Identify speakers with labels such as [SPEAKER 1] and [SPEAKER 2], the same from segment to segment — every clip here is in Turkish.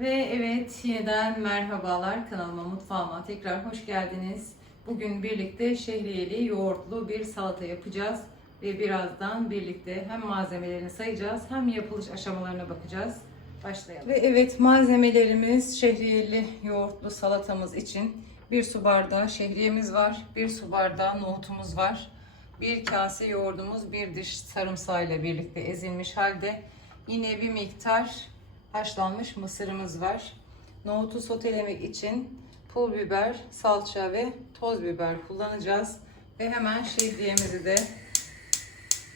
[SPEAKER 1] Ve evet yeniden merhabalar kanalıma mutfağıma tekrar hoş geldiniz. Bugün birlikte şehriyeli yoğurtlu bir salata yapacağız. Ve birazdan birlikte hem malzemelerini sayacağız hem yapılış aşamalarına bakacağız. Başlayalım. Ve evet malzemelerimiz şehriyeli yoğurtlu salatamız için bir su bardağı şehriyemiz var. Bir su bardağı nohutumuz var. Bir kase yoğurdumuz bir diş sarımsağıyla birlikte ezilmiş halde. Yine bir miktar haşlanmış mısırımız var. Nohutu sotelemek için pul biber, salça ve toz biber kullanacağız. Ve hemen şehriyemizi de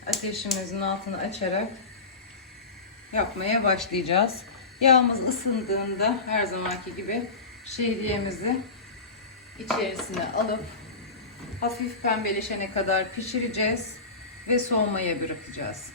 [SPEAKER 1] ateşimizin altını açarak yapmaya başlayacağız. Yağımız ısındığında her zamanki gibi şehriyemizi içerisine alıp hafif pembeleşene kadar pişireceğiz ve soğumaya bırakacağız.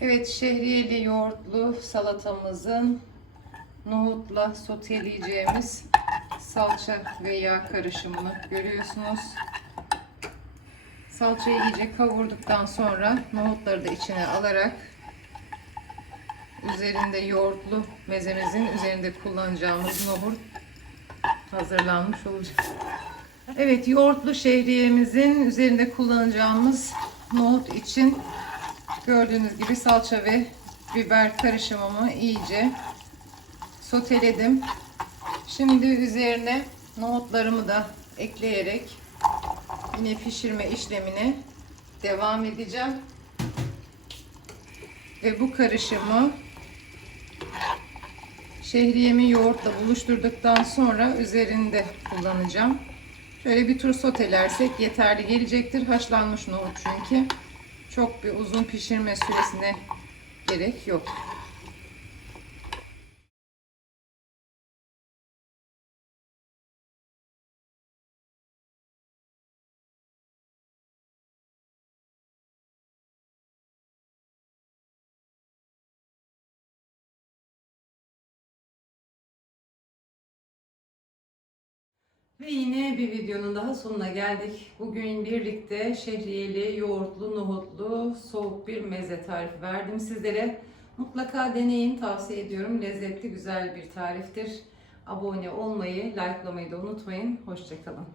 [SPEAKER 1] Evet, şehriyeli yoğurtlu salatamızın nohutla soteleyeceğimiz salça ve yağ karışımını görüyorsunuz. Salçayı iyice kavurduktan sonra nohutları da içine alarak üzerinde yoğurtlu mezemizin üzerinde kullanacağımız nohut hazırlanmış olacak. Evet, yoğurtlu şehriyemizin üzerinde kullanacağımız nohut için Gördüğünüz gibi salça ve biber karışımımı iyice soteledim. Şimdi üzerine nohutlarımı da ekleyerek yine pişirme işlemine devam edeceğim. Ve bu karışımı şehriyemi yoğurtla buluşturduktan sonra üzerinde kullanacağım. Şöyle bir tur sotelersek yeterli gelecektir. Haşlanmış nohut çünkü. Çok bir uzun pişirme süresine gerek yok. Ve yine bir videonun daha sonuna geldik. Bugün birlikte şehriyeli, yoğurtlu, nohutlu, soğuk bir meze tarifi verdim sizlere. Mutlaka deneyin, tavsiye ediyorum. Lezzetli, güzel bir tariftir. Abone olmayı, likelamayı da unutmayın. Hoşçakalın.